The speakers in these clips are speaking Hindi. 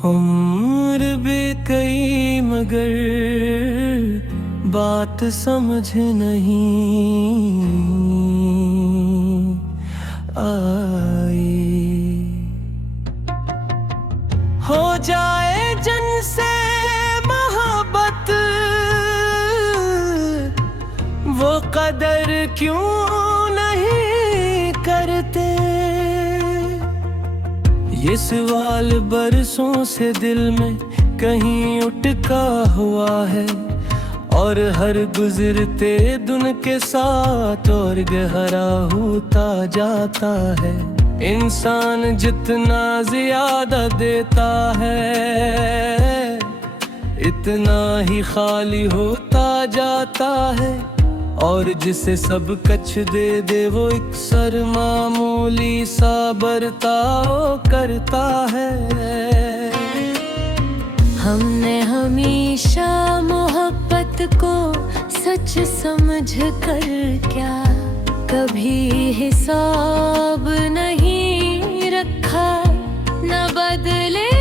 उम्र बीत गई मगर बात समझ नहीं आई। हो जाए जन से मोहब्बत वो कदर क्यों नहीं करते। ये सवाल बरसों से दिल में कहीं उठका हुआ है और हर गुजरते दिन के साथ और गहरा होता जाता है। इंसान जितना ज्यादा देता है इतना ही खाली होता जाता है और जिसे सब कुछ दे दे वो अक्सर मामूली सा बर्ताव करता है। हमने हमेशा मोहब्बत को सच समझ कर क्या कभी हिसाब नहीं रखा। न बदले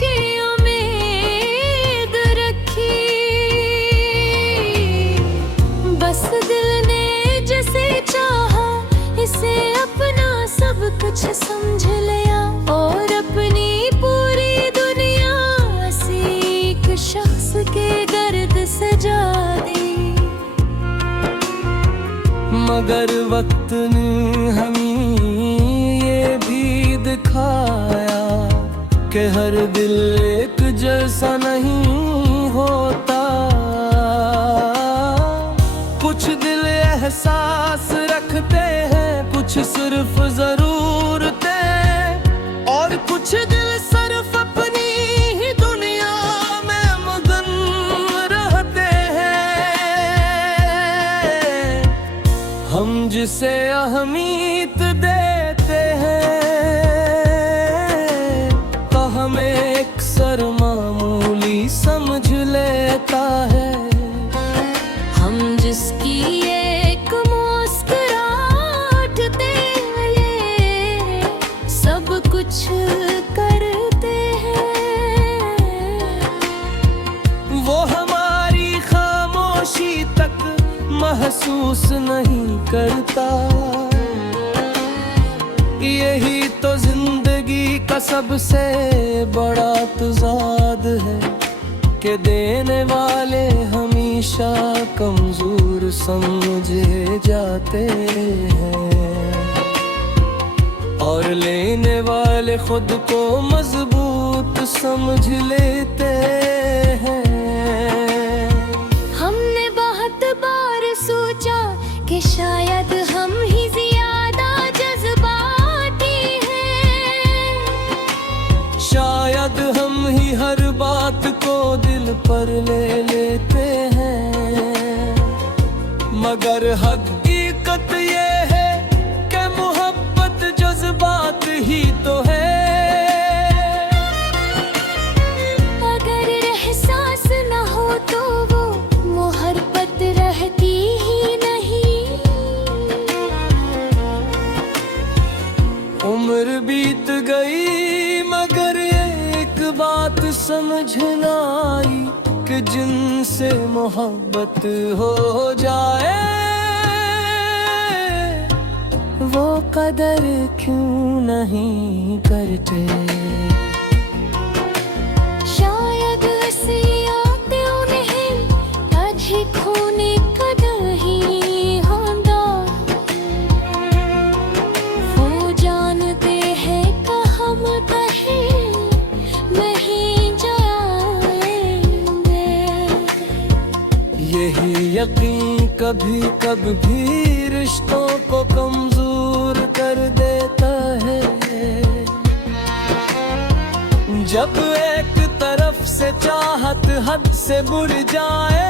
की उम्मीद रखी, बस दिल ने जिसे चाहा इसे अपना सब कुछ समझ लिया और अपनी पूरी दुनिया से एक शख्स के गर्द सजा दी। मगर वक्त ने हमें ये भी दिखाया कि हर दिल एक जैसा नहीं होता। कुछ दिल एहसास रखते हैं, कुछ सिर्फ ज़रूरतें और कुछ दिल सिर्फ अपनी ही दुनिया में मगन रहते हैं। हम जिसे अहमियत देते हैं तो हमें अक्सर मामूली समझ लेता है। हम जिसकी एक मुस्कुराहट दे लिए सब कुछ करते हैं। वो हमारी खामोशी तक महसूस नहीं करता। यही तो जिंदगी का सबसे बड़ा तज़ाद है कि देने वाले हमेशा कमजोर समझे जाते हैं और लेने वाले खुद को मजबूत समझ लेते हैं। हमने बहुत बार सोचा कि शायद हम ही ज्यादा जज्बाती हैं, शायद हम ही हर बात को दिल पर ले लेते हैं। मगर हकीकत ये है कि मोहब्बत जज्बात ही तो है। अगर एहसास न हो तो वो मोहब्बत रहती ही नहीं। उम्र बीत गई मगर एक बात समझ न आई कि जिनसे मोहब्बत हो जाए वो कदर क्यों नहीं करते। शायद ऐसी आते उन्हें ताजी खोने का नहीं होता। वो जानते हैं कि हम कहीं नहीं जाएंगे। यही यकीन कभी कभी रिश्तों को कमजोर कर देता है। जब एक तरफ से चाहत हद से बढ़ जाए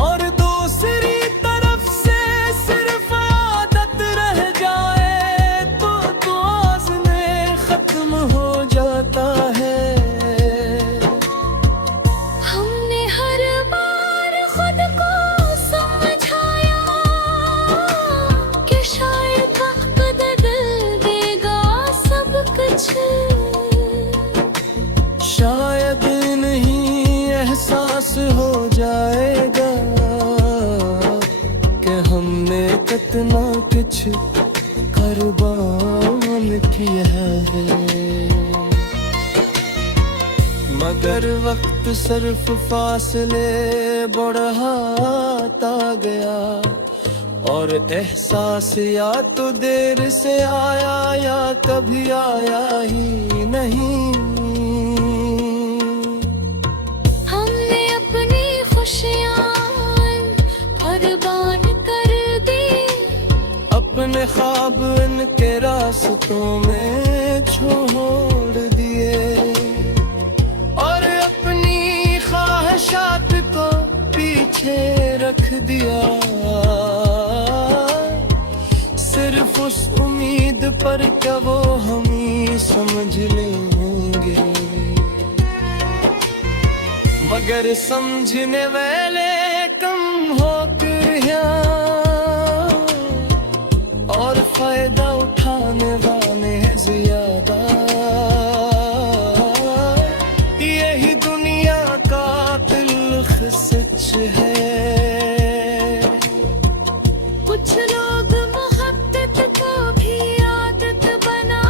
और दूसरी तरफ से सिर्फ आदत रह जाए तो तवाज़ुन खत्म हो जाता है। हमने हर बार खुद को समझाया कि शायद वक्त बदल देगा सब कुछ। किछ कुर्बान किया है। मगर वक्त सिर्फ फासले बढ़ाता गया, और एहसास या तो देर से आया या कभी आया ही नहीं। हमने अपनी खुशियाँ कुर्बान कर दी, अपने ख्वाब इनके रास्तों में छोड़ दिए, और अपनी ख्वाहिशात को पीछे रख दिया, सिर्फ उस उम्मीद पर क्या वो हमें समझ लेंगे। मगर समझने वाले कम हो गया, और फायदा उठाने वाले ज्यादा। यही दुनिया का तिल्ख सच है। कुछ लोग मोहब्बत को भी आदत बना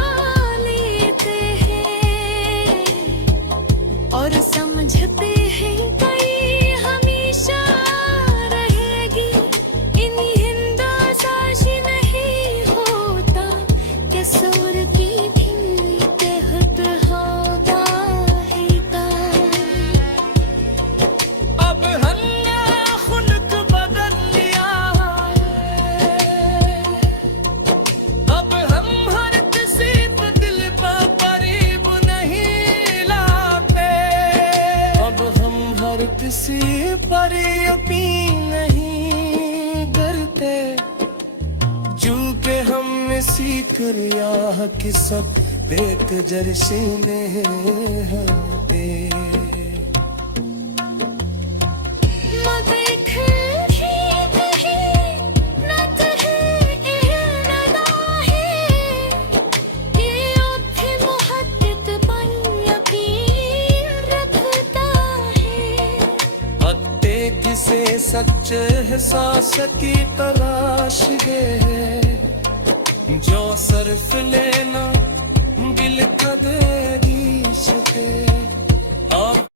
लेते हैं, और समझते हैं कई हमेशा रहेगी। इन्हीं हिंदासाशी नहीं होता कि सूर की भी तहत होगा ही ता। अब हमने खुल्क बदल लिया है, अब हम हर किसी पे दिल पर करीब नहीं लाते, अब हम हर किसी पर यकीन नहीं करते। जू के हम सीख रिया कि सब बेत जर्सी में होते। किसे सच्चे एहसास की तलाश है, जो सिर्फ लेना दिल का दे सके।